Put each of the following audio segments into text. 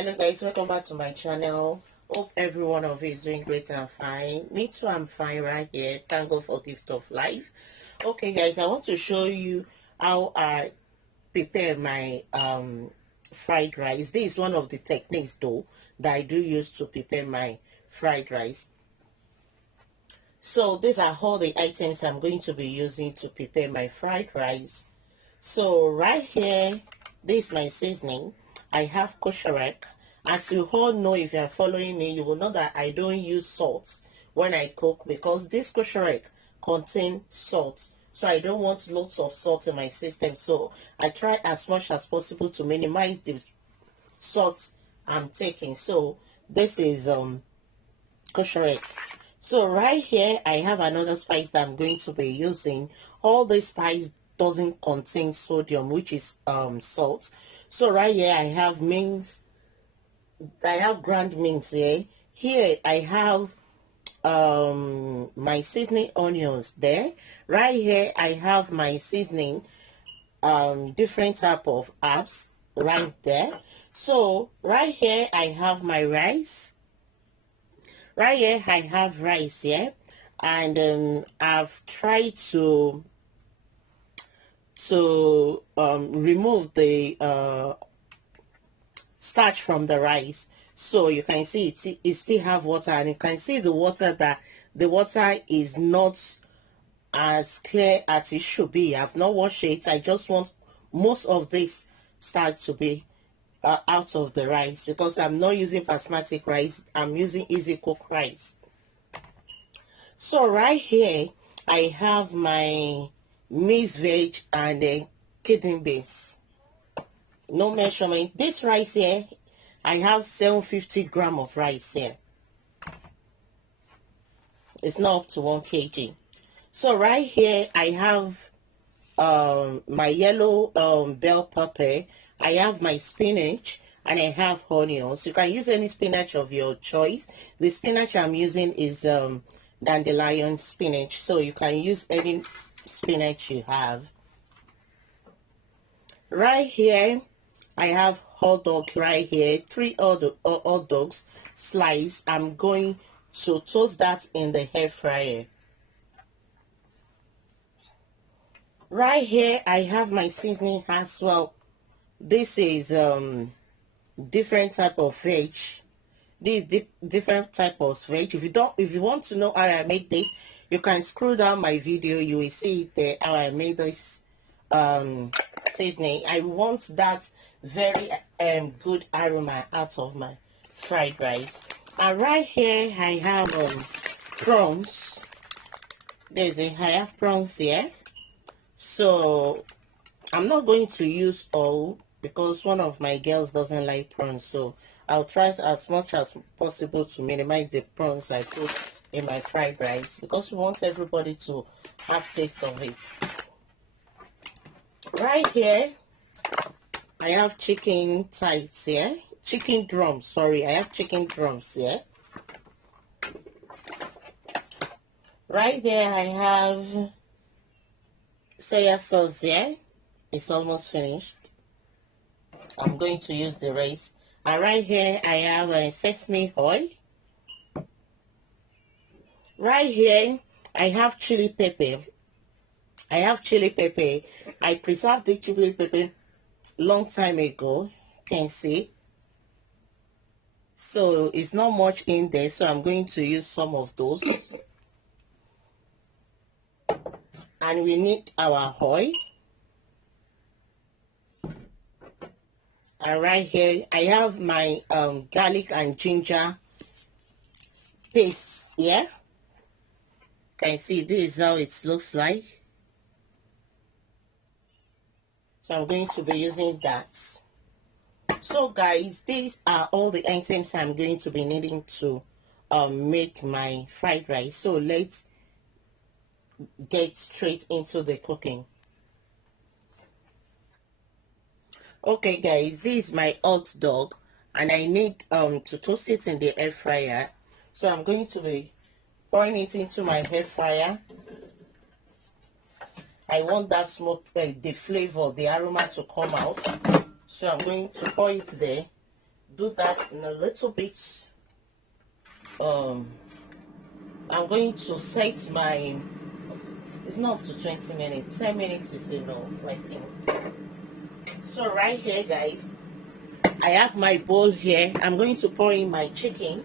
Hello guys, welcome back to my channel. Hope every one of you is doing great and fine. Me too, I'm fine right here. Thank God for the gift of life. Okay guys, I want to show you how I prepare my fried rice. This is one of the techniques though that I do use to prepare my fried rice. So these are all the items I'm going to be using to prepare my fried rice. So right here, this is my seasoning. I have kosherek. As you all know, if you are following me, you will know that I don't use salt when I cook because this kosherek contains salt. So I don't want lots of salt in my system. So I try as much as possible to minimize the salt I'm taking. So this is kosherek. So right here, I have another spice that I'm going to be using. All the spice doesn't contain sodium, which is salt. So right here, I have mince. I have ground mince here. Here, I have my seasoning onions there. Right here, I have my seasoning, different type of herbs right there. So right here, I have my rice. Right here, I have rice here, and I've tried to remove the starch from the rice, so you can see it still have water, and you can see the water is not as clear as it should be. I've not washed it. I just want most of this starch to be out of the rice because I'm not using basmati rice. I'm using easy cook rice. So right here I have my mixed veg and kidney beans. No measurement. This rice here, I have 750 grams of rice here. It's not up to 1 kg. So right here I have my yellow bell pepper. I have my spinach and I have onions. You can use any spinach of your choice. The spinach I'm using is dandelion spinach, so you can use any spinach you have. Right here I have hot dog right here, 3 hot dogs sliced. I'm going to toast that in the air fryer. Right here I have my seasoning as well. This is different type of veg. This different type of veg. If you want to know how I make this, you can scroll down my video. You will see it there how I made this seasoning. I want that very good aroma out of my fried rice. And right here I have prawns. I have prawns here. So I'm not going to use all because one of my girls doesn't like prawns, so I'll try as much as possible to minimize the prawns I put in my fried rice because we want everybody to have taste of it. Right here I have chicken thighs here, chicken drums, sorry, I have chicken drums here. Right there I have soya sauce here. It's almost finished. I'm going to use the rice. And right here I have sesame oil. Right here I have chili pepper. I preserved the chili pepper long time ago. You can see. So it's not much in there, so I'm going to use some of those. And we need our oil. And right here I have my garlic and ginger paste here. You can see this is how it looks like. So I'm going to be using that. So guys, these are all the items I'm going to be needing to make my fried rice. So let's get straight into the cooking. Okay guys, this is my hot dog and I need to toast it in the air fryer. So I'm going to be pouring it into my air fryer. I want that smoke, the flavor, the aroma to come out. So I'm going to pour it there. do that in a little bit. I'm going to set my, it's not up to 20 minutes, 10 minutes is enough, I think. So right here, guys, I have my bowl here. I'm going to pour in my chicken.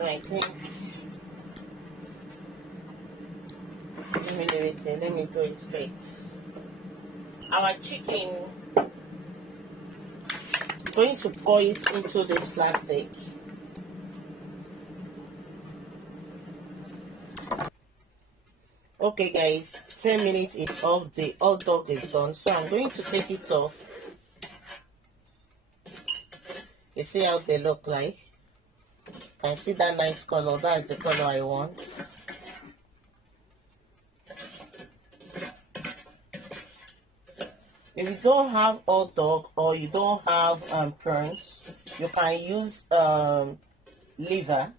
I think, let me do it straight. Our chicken, I'm going to pour it into this plastic. Okay guys, 10 minutes is off, the hot dog is done, so I'm going to take it off. You see how they look like? Can see that nice color? That's the color I want. If you don't have hot dog or you don't have prawns, you can use liver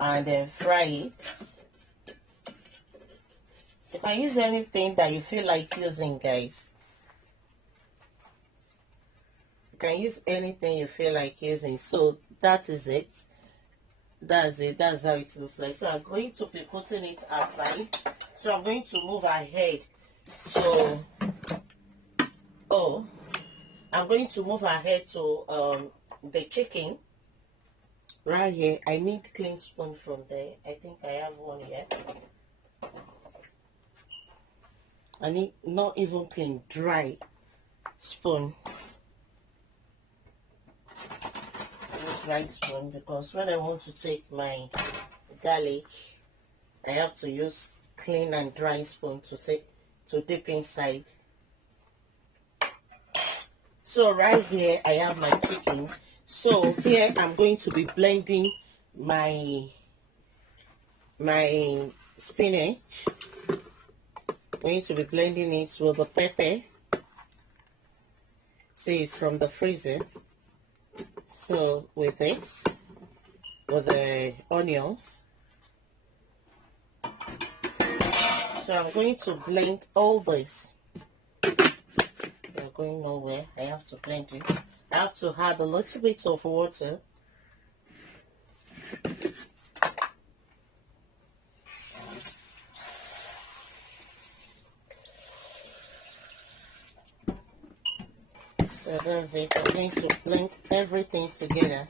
and then fry it. You can use anything that you feel like using, guys. You can use anything you feel like using. So that is it. That's it. That's how it looks like. So I'm going to be putting it aside. So I'm going to move ahead. So, I'm going to move ahead to the chicken. Right here, I need clean spoon from there. I think I have one here. I need not even clean, dry spoon. Dry spoon, because when I want to take my garlic, I have to use clean and dry spoon to dip inside. So right here I have my chicken. So here I'm going to be blending my spinach. I'm going to be blending it with the pepper. See, it's from the freezer. So with this, with the onions. So I'm going to blend all this. They're going nowhere. I have to blend it. I have to add a little bit of water. So that's it. I'm going to blend everything together.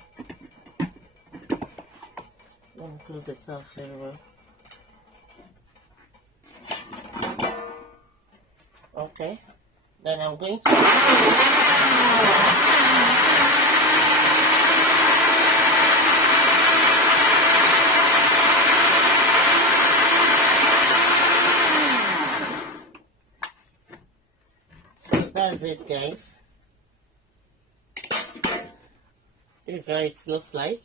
Let me glue the top very well. Okay. Then I'm going to so that's it, guys. This is how it looks like.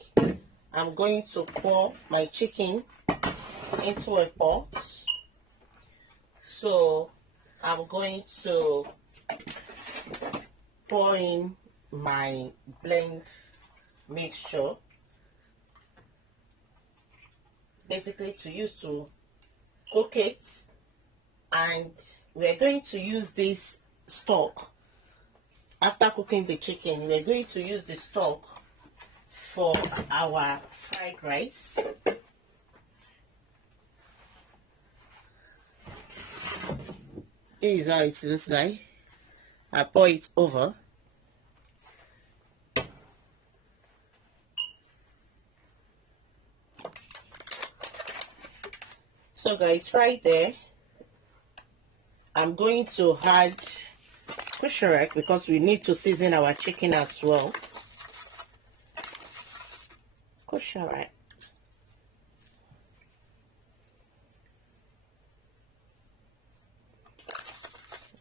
I'm going to pour my chicken into a pot. So I'm going to pour in my blend mixture, basically to use to cook it, and we're going to use this stock. After cooking the chicken, we're going to use the stock for our fried rice. This is how it looks like. I pour it over. So guys, right there, I'm going to add kosher because we need to season our chicken as well. Kosher.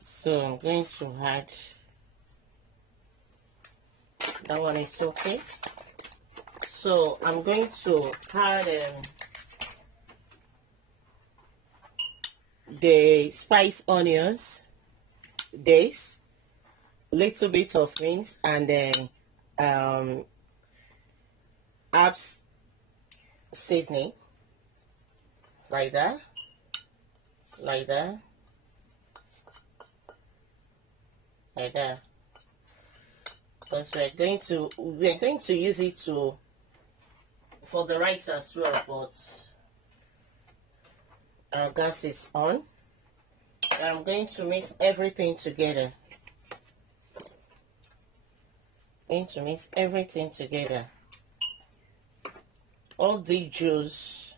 So I'm going to add, that one is okay. So I'm going to add the spice onions, this, little bit of mince, and then herbs seasoning. like that, like that, like that. Because we're going to use it to for the rice as well, but our gas is on. I'm going to mix everything together. All the juice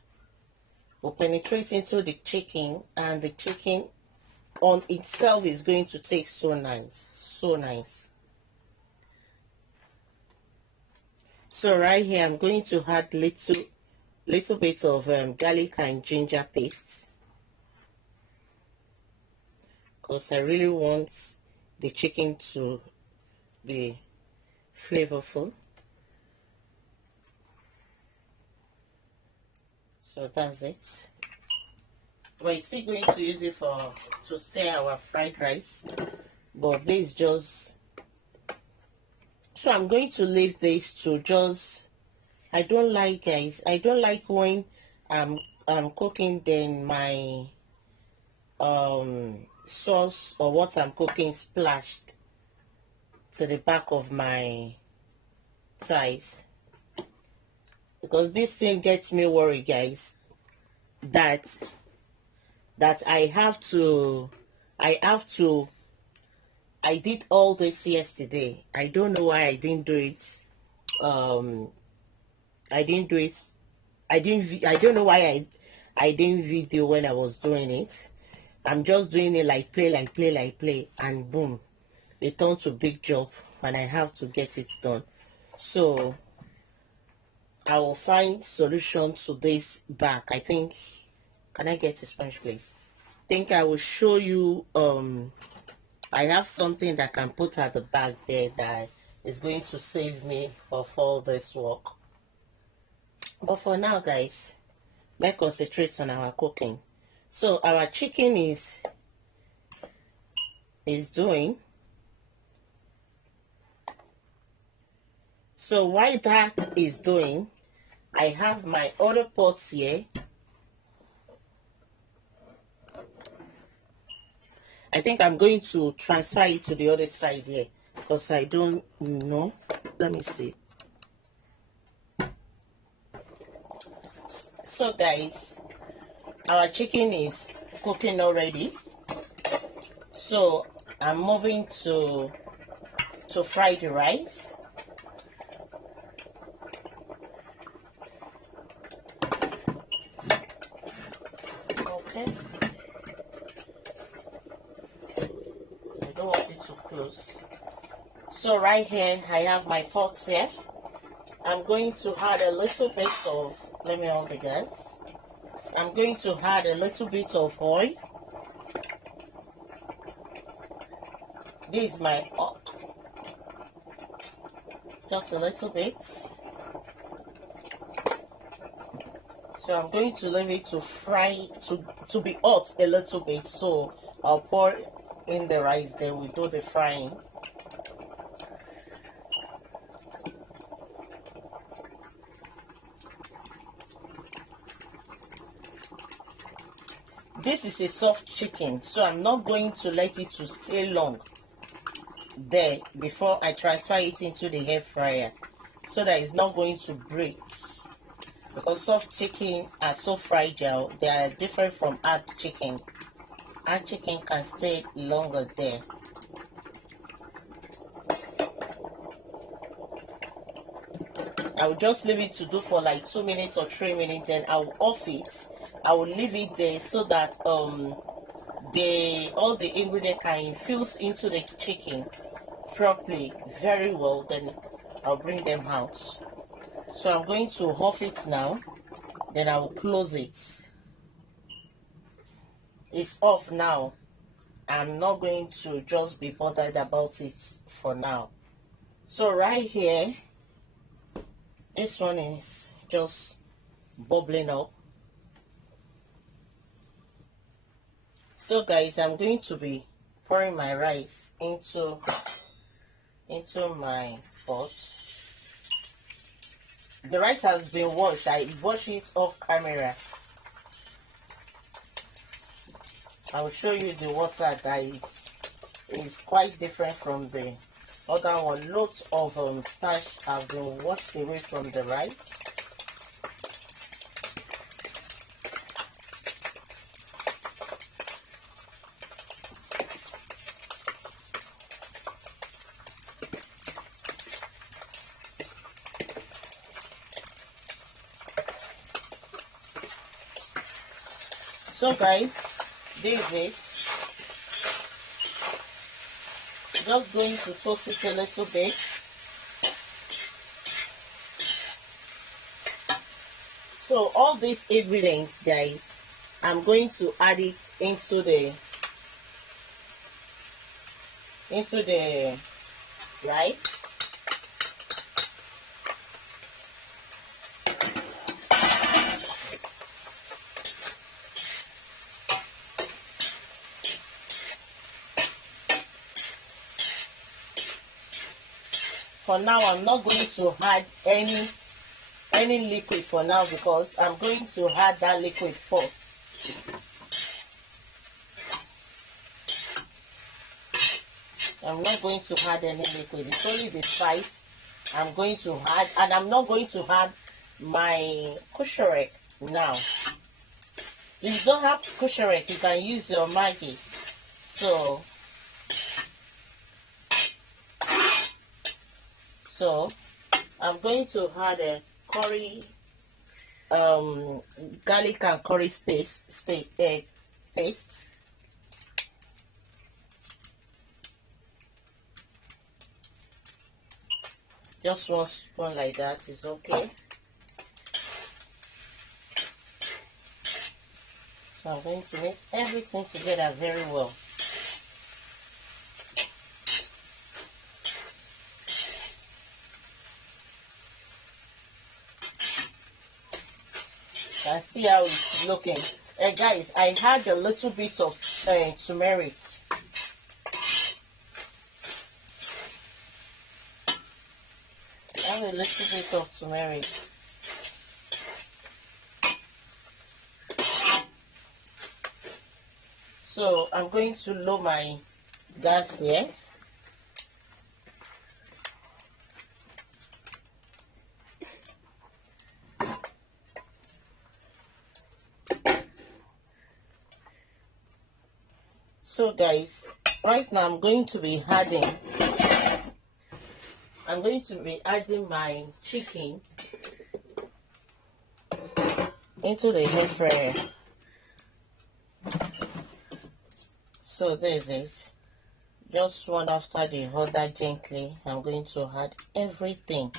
will penetrate into the chicken, and the chicken on itself is going to taste so nice, so nice. So right here I'm going to add little bit of garlic and ginger paste, because I really want the chicken to be flavorful. So that's it. We're still going to use it to stir our fried rice, but this just, so I'm going to leave this to just, I don't like, guys, I don't like when I'm cooking, then my sauce or what I'm cooking splashed to the back of my thighs, because this thing gets me worried, guys, that I did all this yesterday. I don't know why I didn't do it. I don't know why I didn't video when I was doing it. I'm just doing it like play, and boom, it turned to big job, and I have to get it done. So I will find solution to this back. I think, can I get a sponge, please? I think I will show you. I have something that can put at the back there that is going to save me of all this work. But for now, guys, let's concentrate on our cooking. So our chicken is doing. So while that is doing, I have my other pots here. I think I'm going to transfer it to the other side here, because I don't know. Let me see. So guys, our chicken is cooking already. So I'm moving to fry the rice. Okay. I don't want it too close. So right here I have my pots here. I'm going to add a little bit of, let me on the gas. I'm going to add a little bit of oil. This is my oil. Just a little bit. So I'm going to leave it to fry, to be hot a little bit. So I'll pour in the rice, then we do the frying. This is a soft chicken, so I'm not going to let it to stay long there before I transfer it into the air fryer, so that it's not going to break, because soft chicken are so fragile. They are different from hard chicken. Hard chicken can stay longer there. I will just leave it to do for like 2 minutes or 3 minutes, then I will off it. I will leave it there so that all the ingredients can infuse into the chicken properly, very well. Then I'll bring them out. So I'm going to off it now, then I will close it. It's off now. I'm not going to just be bothered about it for now. So right here, this one is just bubbling up. So guys, I'm going to be pouring my rice into my pot. The rice has been washed. I washed it off camera. I'll show you the water that is quite different from the other one. Lots of starch have been washed away from the rice. So guys, this is just going to toast it a little bit. So all these ingredients, guys, I'm going to add it into the rice. For now, I'm not going to add any liquid for now because I'm going to add that liquid first. I'm not going to add any liquid. It's only the spice I'm going to add, and I'm not going to add my kusharek now. If you don't have kusharek, you can use your Maggi. So I'm going to add a curry, garlic and curry paste. Just one spoon like that is okay. So I'm going to mix everything together very well. And see how it's looking. Guys, I had a little bit of turmeric. I have a little bit of turmeric. So I'm going to lower my gas here. So guys, right now I'm going to be adding my chicken into the air fryer. So this is just one after the other gently. I'm going to add everything.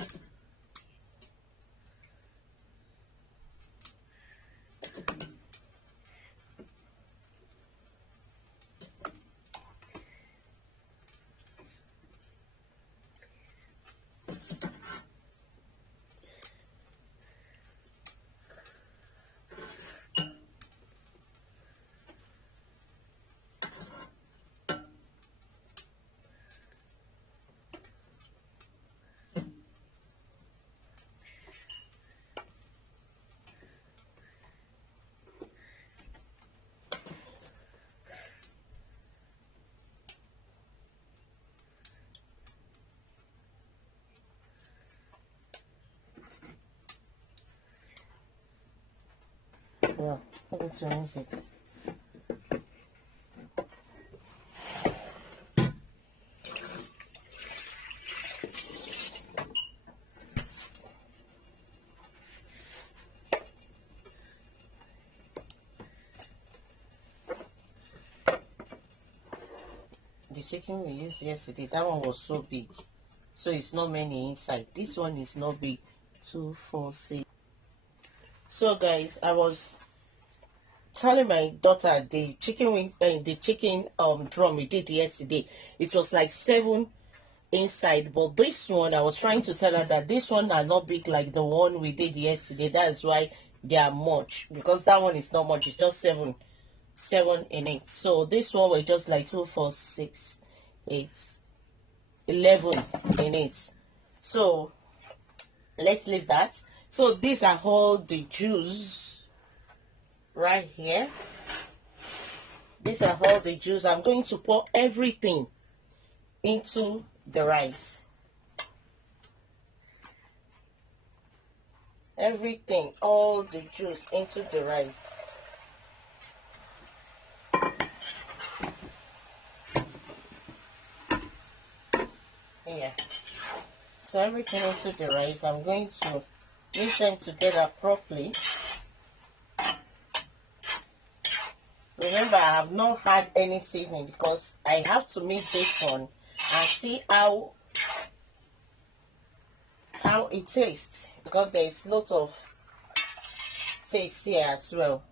Yeah, I'm going to rinse it. The chicken we used yesterday, that one was so big, so it's not many inside. This one is not big. 2, 4, 6. So guys, I was telling my daughter the chicken wings and the chicken drum we did yesterday, it was like 7 inside, but this one I was trying to tell her that this one are not big like the one we did yesterday. That's why they are much, because that one is not much, it's just 7 in it. So this one was just like 2, 4, 6, 8, 11 in it. So let's leave that. So these are all the juice right here. These are all the juice. I'm going to pour everything into the rice. Everything, all the juice into the rice. Here. So everything into the rice. I'm going to mix them together properly. Remember, I have not had any seasoning because I have to mix this one and see how it tastes, because there is a lot of taste here as well.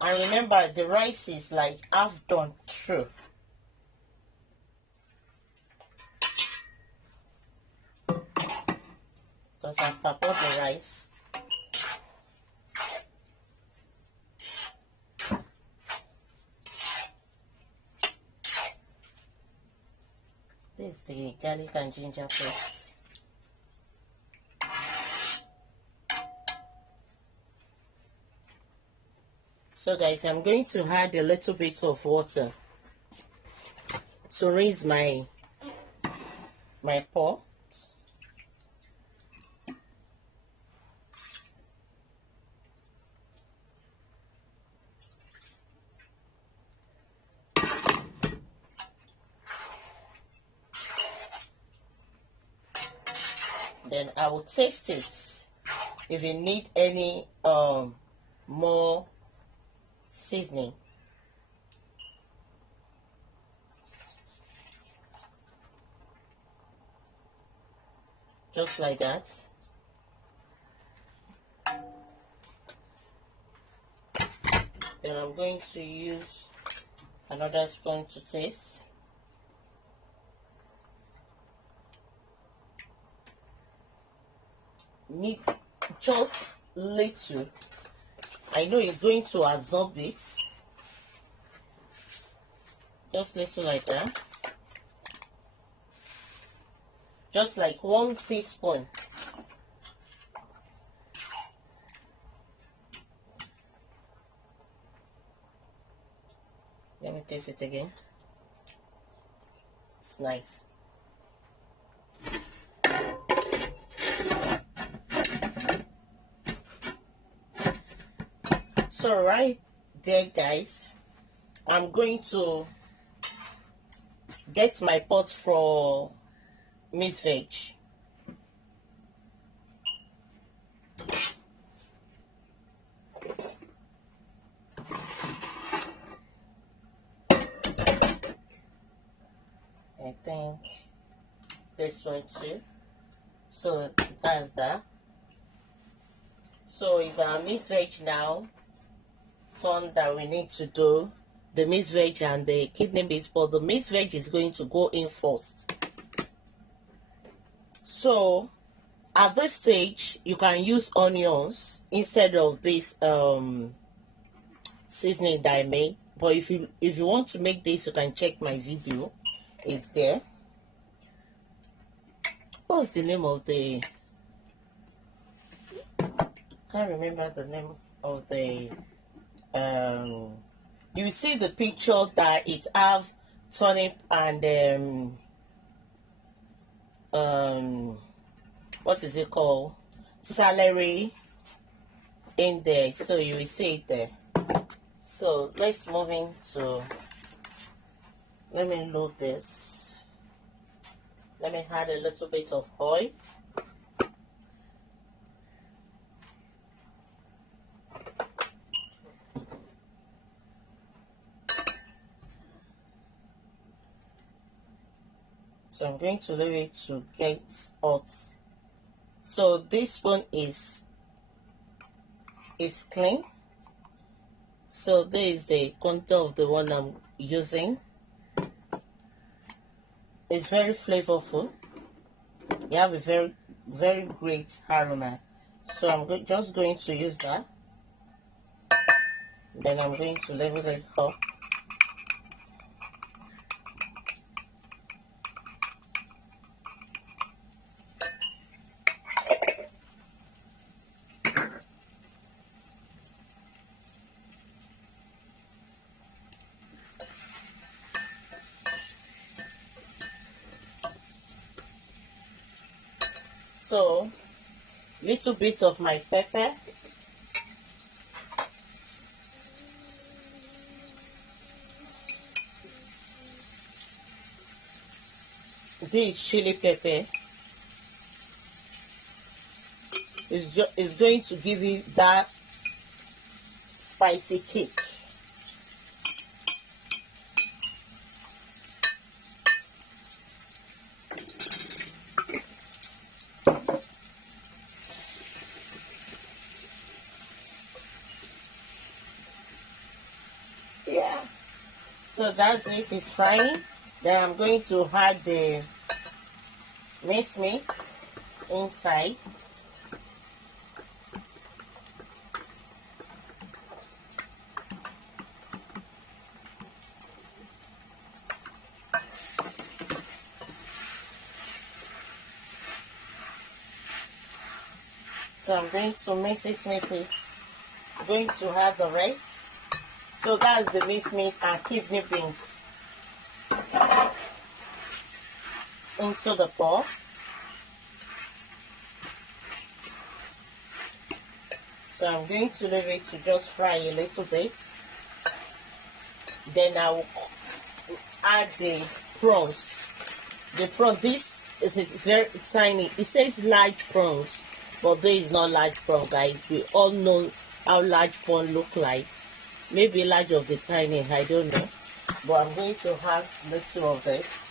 And remember, the rice is like half done through. Because I've prepared the rice. This is the garlic and ginger paste. So guys, I'm going to add a little bit of water to rinse my pot. Then I will taste it if you need any more seasoning. Just like that. Then I'm going to use another spoon to taste. Need just little. I know it's going to absorb it. Just little like that. Just like 1 teaspoon. Let me taste it again. It's nice. So right there guys, I'm going to get my pot for mixed veg. I think this one too. So that's that. So it's our mixed veg now. Turn that we need to do the mixed veg and the kidney beans, but the mixed veg is going to go in first. So at this stage you can use onions instead of this seasoning that I made. But if you want to make this, you can check my video, it's there. What's the name of the, can't remember the name of the you see the picture that it have turnip and what is it called, celery in there, so you will see it there. So let's move into, let me load this. Let me add a little bit of oil. So I'm going to leave it to get hot. So this spoon is clean. So this is the contour of the one I'm using. It's very flavorful. You have a very, very great aroma. So I'm just going to use that. Then I'm going to level it up. So little bit of my pepper, this chili pepper is going to give you that spicy kick. Yeah, so that's it. It's frying. Then I'm going to add the minced meat inside. So I'm going to mix it. I'm going to add the rice. So that's the minced meat and kidney beans into the pot. So I'm going to leave it to just fry a little bit. Then I will add the prawns. The prawn, this is very tiny. It says large prawns, but there is not large prawn, guys. We all know how large prawn look like. Maybe large of the tiny, I don't know. But I'm going to add little of this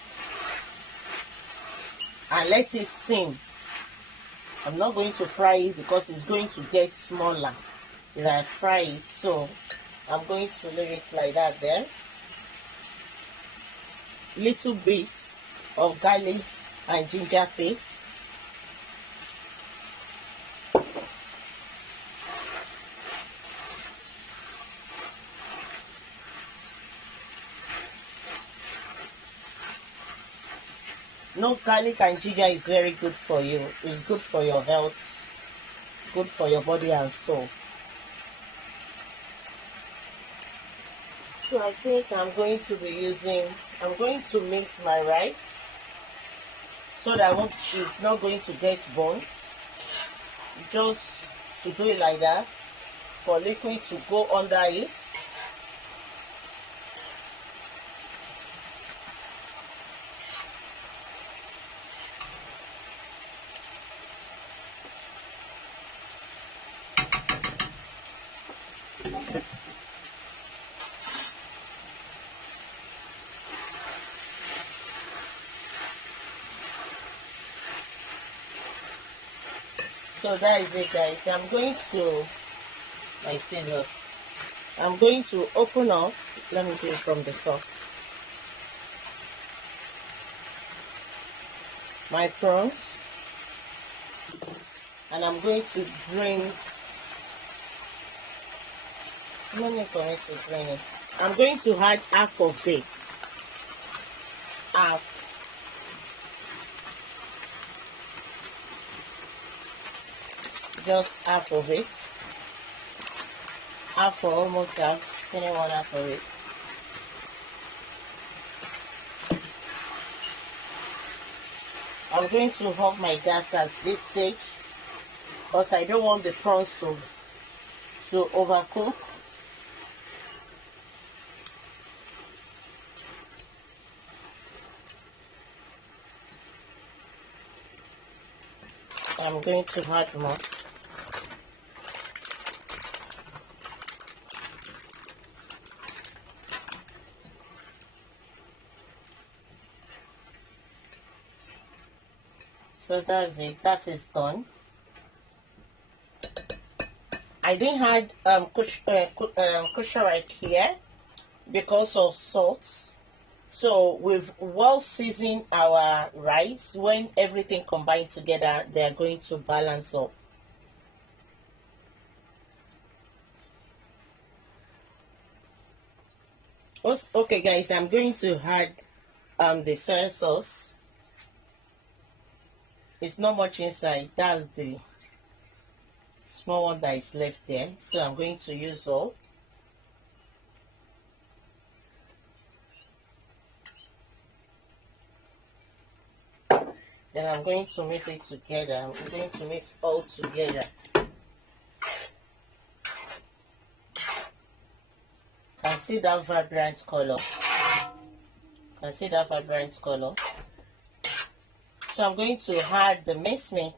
and let it steam. I'm not going to fry it because it's going to get smaller if I fry it. So I'm going to leave it like that there. Little bits of garlic and ginger paste. No, garlic and ginger is very good for you. It's good for your health, good for your body and soul. So I think I'm going to mix my rice so that it's not going to get burnt. Just to do it like that, for liquid to go under it. So that is it, guys. I'm going to my scissors. I'm going to open up. Let me do it from the top. My prawns, and I'm going to drain. No need for me to drain it. I'm going to add half of this. Half. Just half of it. Half or almost half. Anyone half of it. I'm going to off my gas at this stage because I don't want the prawns to overcook. I'm going to add more. So that's it. That is done. I didn't add kosher right here because of salt. So we've well seasoned our rice. When everything combined together, they're going to balance up. Okay, guys, I'm going to add the soy sauce. It's not much inside. That's the small one that is left there. So I'm going to use all. Then I'm going to mix it together. I'm going to mix all together. Can see that vibrant color. Can see that vibrant color. So I'm going to add the mincemeat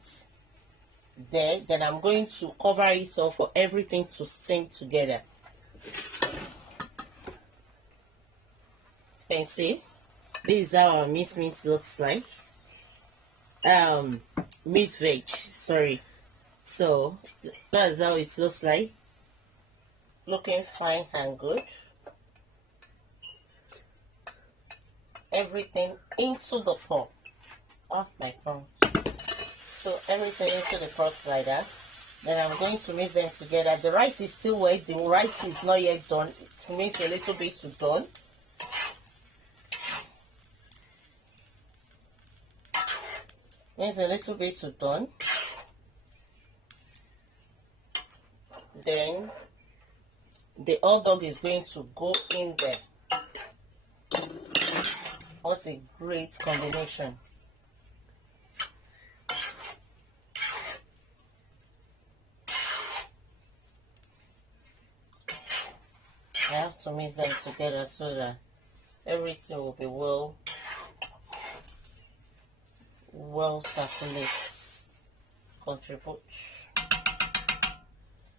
there. Then I'm going to cover it up for everything to steam together. Can see this is how our mincemeat looks like. Minced veg, sorry. So that's how it looks like. Looking fine and good. Everything into the pot. Oh my god. So everything into the pot like that. Then I'm going to mix them together. The rice is still wet. The rice is not yet done. It means a little bit to done. Means a little bit to done. Then the hot dog is going to go in there. What a great combination. I have to mix them together so that everything will be well circulates, contribute.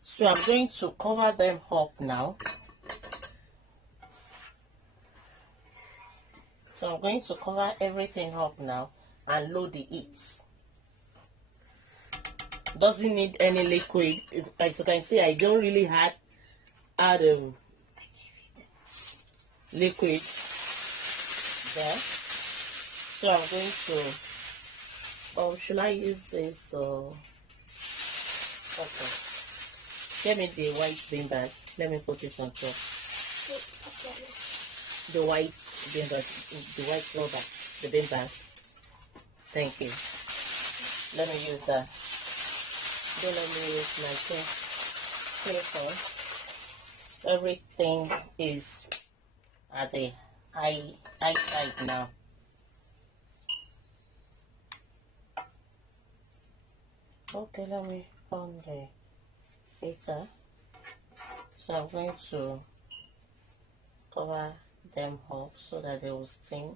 So I'm going to cover them up now. So I'm going to cover everything up now and load the heat. Doesn't need any liquid. As you can see, I don't really add liquid there. So I'm going to should I use this or okay. Get me the white bean bag. Let me put it on top. The white bean bag, the white rubber, the bean bag. Thank you. Let me use that. Then let me use my paper. Everything is at the high side now. Okay, let me on the heater. So I'm going to cover them up so that they will steam.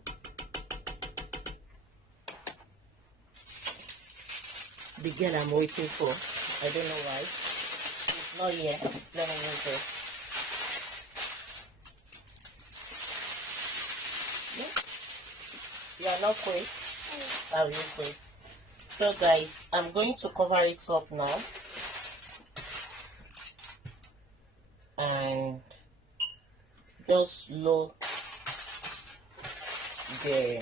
The girl I'm waiting for, I don't know why. It's not here. Let me use it. You are not quick. I'll use it. So guys, I'm going to cover it up now. And just load the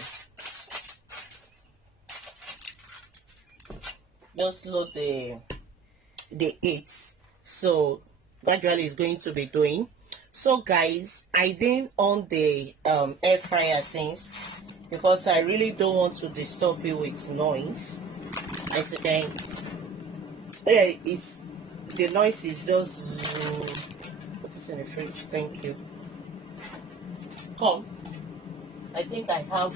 heat. So gradually it's going to be doing. So guys, I didn't on the air fryer since because I really don't want to disturb you with noise. As you can, yeah, it's the noise is just what is in the fridge. Thank you. Come, I think I have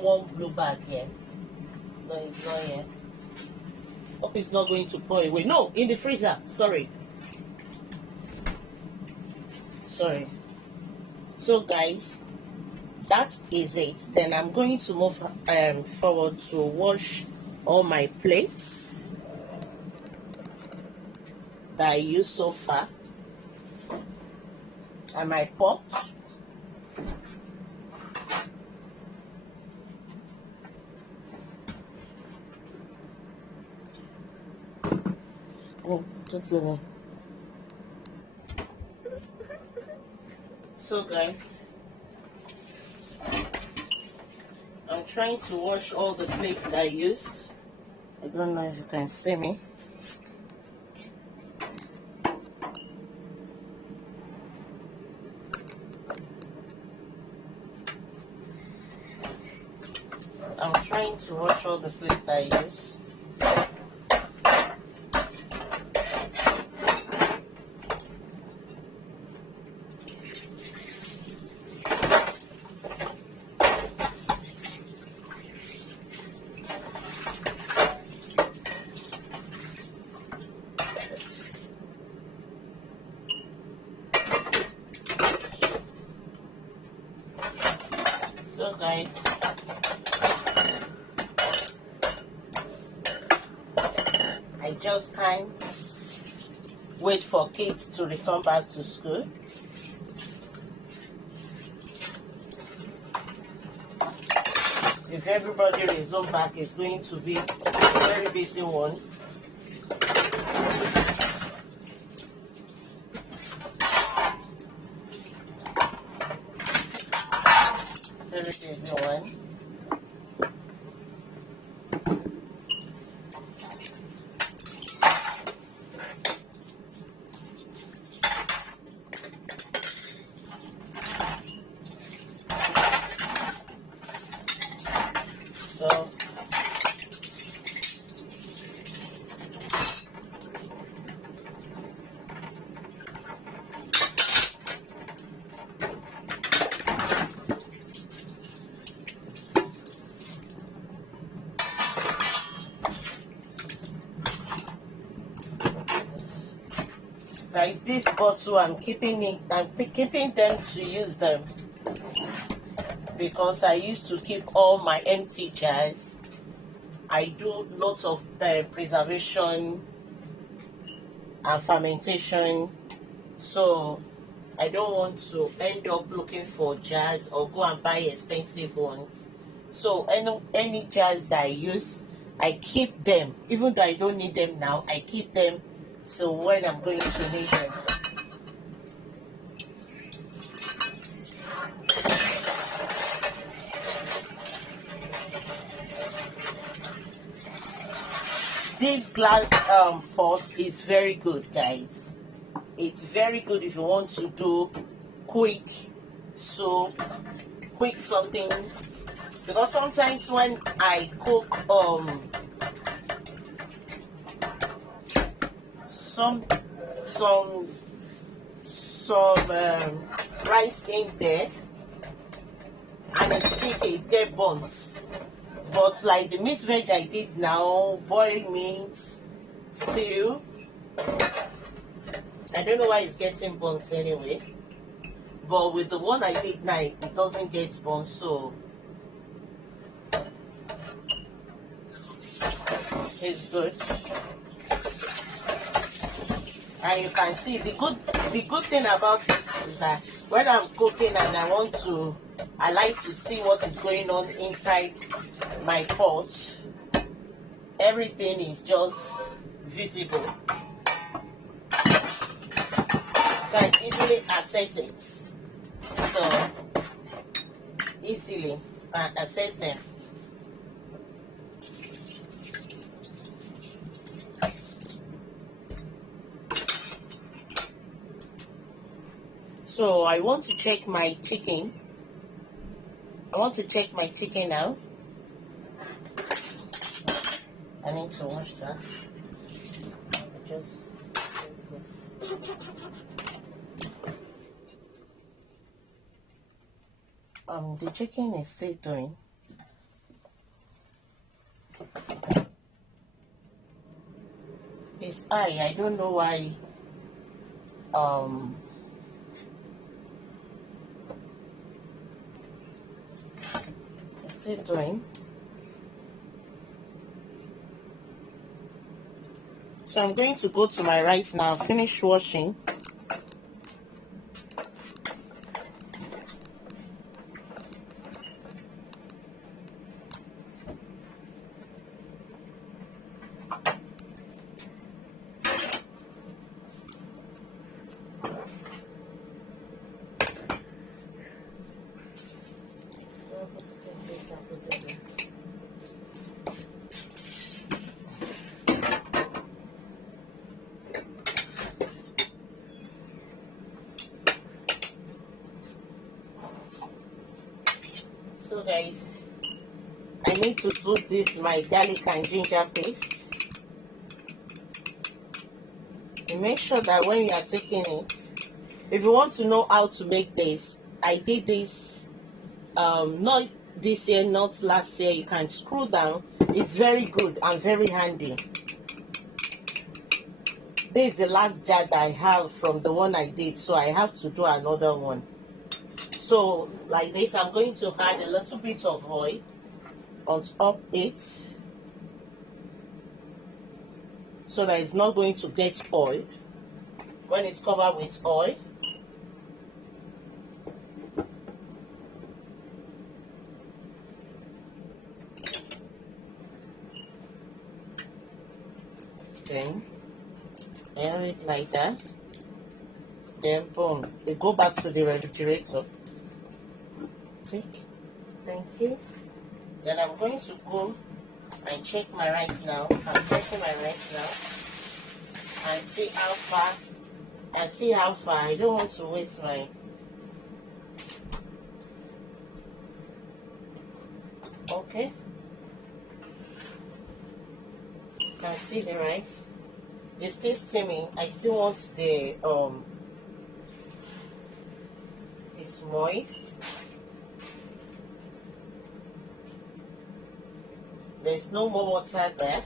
one blue bag here. No, it's not here. Hope it's not going to pour away. No, in the freezer. Sorry. So guys, that is it. Then I'm going to move forward to wash all my plates that I used so far and my pot. Oh, just let me. So guys, I'm trying to wash all the plates that I used. I don't know if you can see me. I'm trying to wash all the plates that I use. guys, I just can't wait for kids to return back to school. If everybody resume back, it's going to be a very busy one. Very busy one. So guys, this bottle I'm keeping them to use them because I used to keep all my empty jars. I do lots of preservation and fermentation, so I don't want to end up looking for jars or go and buy expensive ones. So any jars that I use, I keep them. Even though I don't need them now, I keep them so when I'm going to need them. This glass pot is very good, guys. It's very good if you want to do quick soup, quick something, because sometimes when I cook some rice in there and it's sticky, it get burnt. But like the mixed veg I did now, boiled meat, stew, I don't know why it's getting burnt anyway. But with the one I did now, it doesn't get burnt, so it's good. And you can see the good thing about it is that when I'm cooking and I like to see what is going on inside my pot, everything is just visible. You can easily access it. So easily can access them. So I want to check my chicken. I want to check my chicken now. I need to wash that. Just this. The chicken is still doing. It's I don't know why. It's still doing. So I'm going to go to my rice now, finish washing. So guys, I need to do this, my garlic and ginger paste. And make sure that when you are taking it, if you want to know how to make this, I did this not this year, not last year. You can scroll down. It's very good and very handy. This is the last jar that I have from the one I did, so I have to do another one. So like this, I'm going to add a little bit of oil on top it, so that it's not going to get spoiled when it's covered with oil. Then air it like that. Then boom, they go back to the refrigerator. Thank you. Then I'm going to go and check my rice now. I'm checking my rice now and see how far. I don't want to waste my. Okay. Can see the rice. It's still steaming. I still want the it's moist. There's no more water there.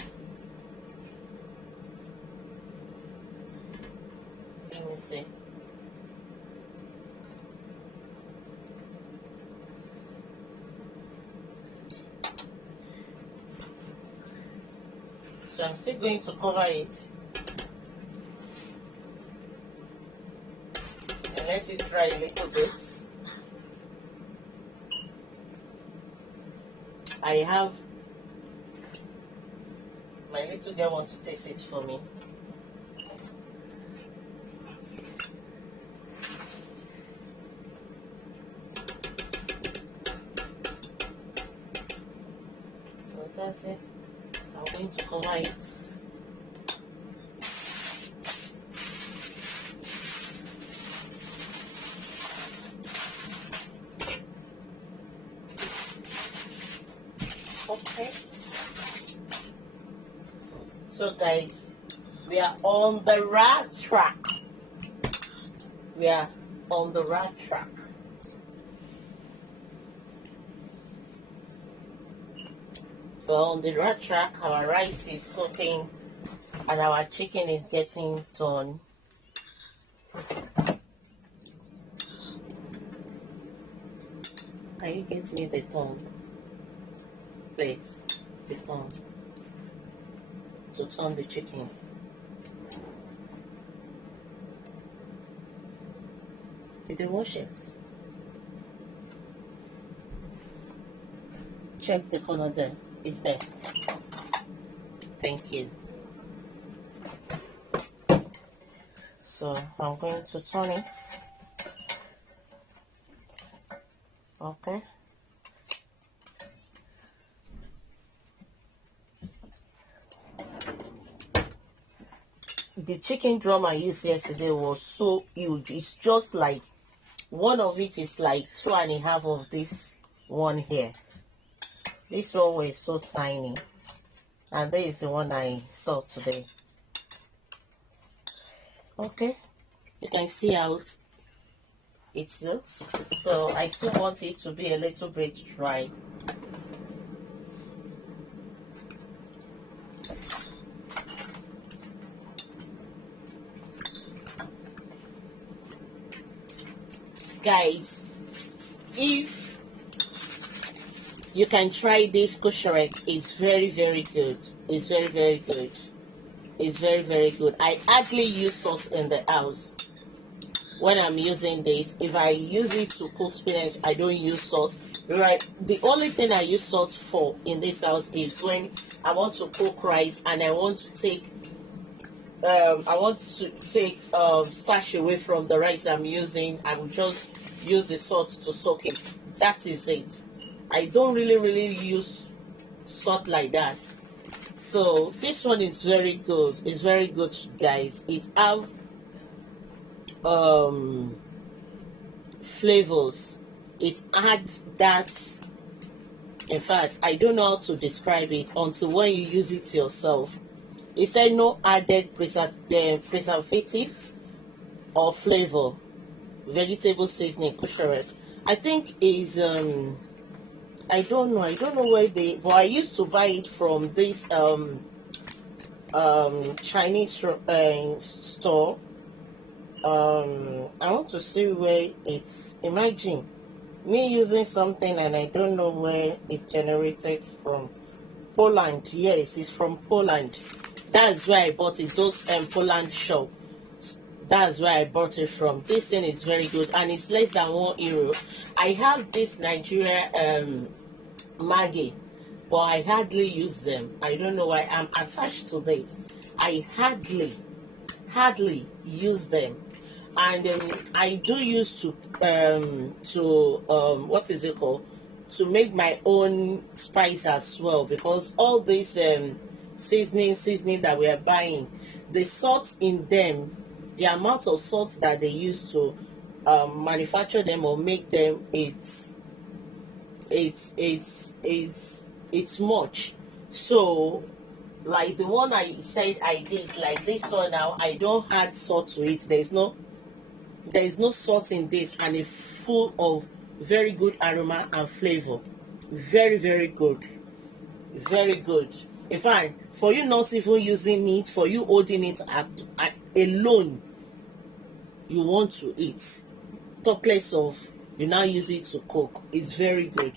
Let me see. So I'm still going to cover it and let it dry a little bit. I have my little girl want to taste it for me. So that's it. I'm going to cover it. Okay. So guys, we are on the right track. We are on the right track. Well, on the right track, our rice is cooking and our chicken is getting done. Can you get me the tone? Please, the tone. To turn the chicken. Did you wash it? Check the corner there. It's there. Thank you. So I'm going to turn it. Okay. The chicken drum I used yesterday was so huge. It's just like one of it is like 2.5 of this one here. This one was so tiny, and this is the one I saw today. Okay, you can see how it looks. So I still want it to be a little bit dry. Guys, if you can try this kosherek, it's very good. It's very good. It's very good. I hardly use salt in the house when I'm using this. If I use it to cook spinach, I don't use salt. Right, the only thing I use salt for in this house is when I want to cook rice and I want to take starch away from the rice I'm using. I will just use the salt to soak it. That is it. I don't really use salt like that. So this one is very good. It's very good, guys. It have flavors. It adds that. In fact, I don't know how to describe it until when you use it yourself. It said no added preservative or flavor. Vegetable seasoning, kosher. I think is I don't know where they, but I used to buy it from this Chinese store. I want to see where it's. Imagine me using something and I don't know where it generated from. Poland. Yes, it's from Poland. That's where I bought it. Those Poland shop. That's where I bought it from. This thing is very good and it's less than €1. I have this Nigeria Maggi, but I hardly use them. I don't know why I'm attached to this. I hardly use them. And I do use to what is it called, to make my own spice as well, because all this seasoning that we are buying, the salt in them, the amount of salt that they use to manufacture them or make them, it's much. So like the one I said I did, like this one now, I don't add salt to it. There is no salt in this, and it's full of very good aroma and flavor. Very good, very good. In fact, for you not even using it, for you holding it alone, you want to eat. Talk less of you now use it to cook. It's very good.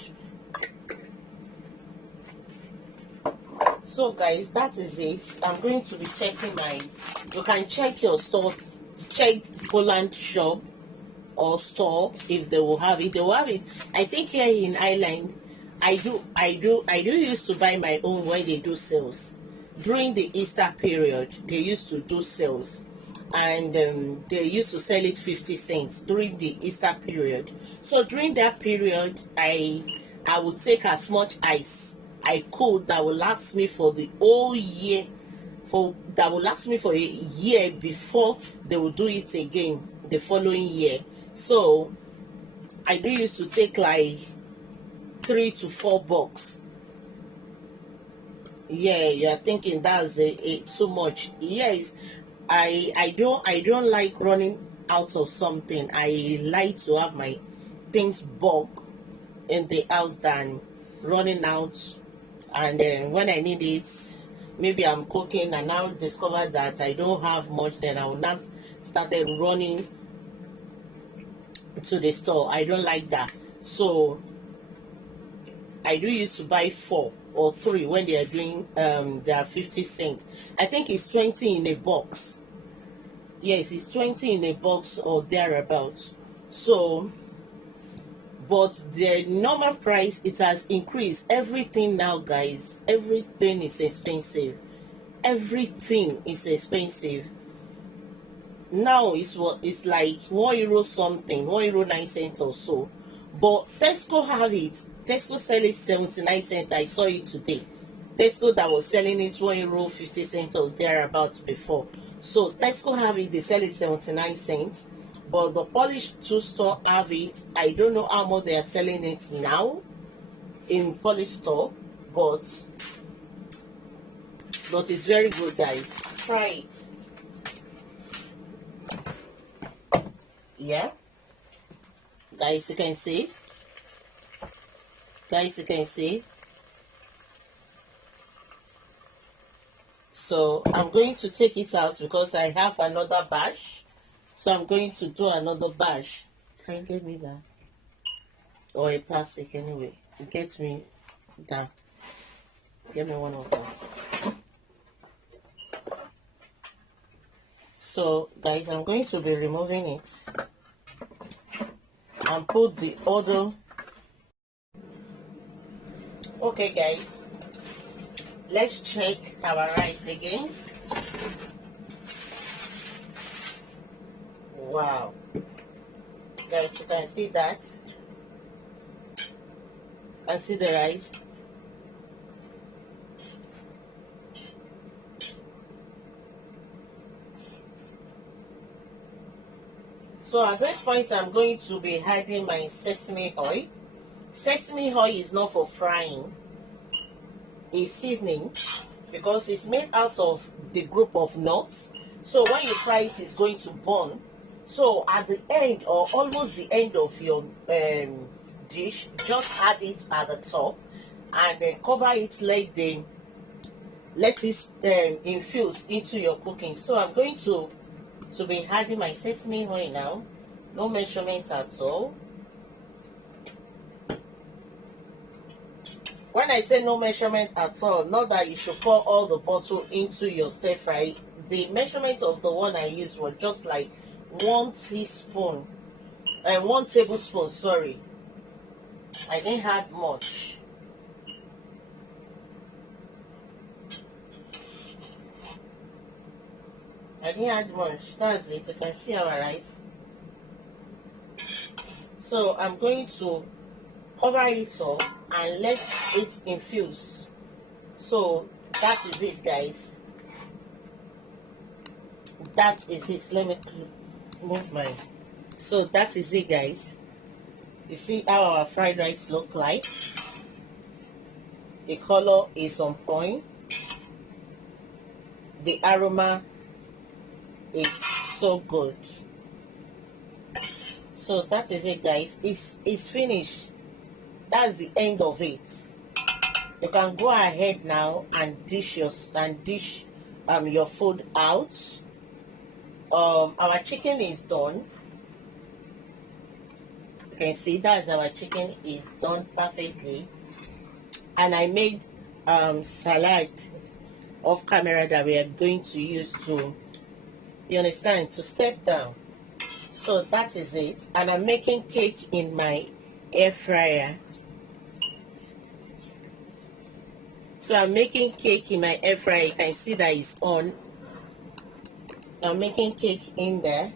So guys, that is it. I'm going to be checking you can check your store, check Poland shop or store if they will have it. They will have it. I think here in Ireland, I do used to buy my own when they do sales. During the Easter period, they used to do sales, and they used to sell it 50 cents during the Easter period. So during that period, I would take as much ice I could that will last me for the whole year, that will last me for a year before they will do it again the following year. So I do used to take like 3 to 4 bucks. Yeah, you're thinking that's too much. Yes, I don't like running out of something. I like to have my things bulk in the house than running out, and then when I need it, maybe I'm cooking and now discover that I don't have much, then I will not started running to the store. I don't like that. So I do used to buy 4 or 3 when they are doing they are 50 cents. I think it's 20 in a box. Yes, it's 20 in a box or thereabouts. So but the normal price, it has increased. Everything now, guys, everything is expensive. Everything is expensive now. It's like €1 something, €1.09 or so. But Tesco have it. Tesco sell it 79 cents. I saw it today. Tesco that was selling it €1.50 or thereabouts before. So Tesco have it, they sell it 79 cents. But the Polish store have it. I don't know how much they are selling it now in Polish store, but it's very good, guys. Try it. Yeah, guys, you can see. Guys, you can see. So I'm going to take it out because I have another batch. So I'm going to do another batch. Can you get me that? Or a plastic anyway. Get me that. Get me one of them. So guys, I'm going to be removing it and put the other. Okay guys, let's check our rice again. Wow, guys, you can see that. I see the rice. So at this point, I'm going to be adding my sesame oil. Sesame oil is not for frying, it's seasoning, because it's made out of the group of nuts. So when you fry it, it's going to burn. So at the end, or almost the end of your dish, just add it at the top and then cover it, let it infuse into your cooking. So I'm going to be adding my sesame oil now. No measurements at all. When I say no measurement at all, not that you should pour all the bottle into your stir fry. The measurement of the one I used was just like 1 tablespoon, sorry. I didn't add much. That's it. You can see our rice. So I'm going to cover it up and let it infuse. So that is it, guys. That is it. Let me move mine. So that is it, guys. You see how our fried rice look like. The color is on point. The aroma is so good. So that is it, guys. It's finished. That's the end of it. You can go ahead now and dish your food out. Our chicken is done. You can see that's our chicken is done perfectly. And I made salad off camera that we are going to use to, you understand, to step down. So that is it. And I'm making cake in my air fryer. So I'm making cake in my air fryer. You can see that it's on. I'm making cake in there.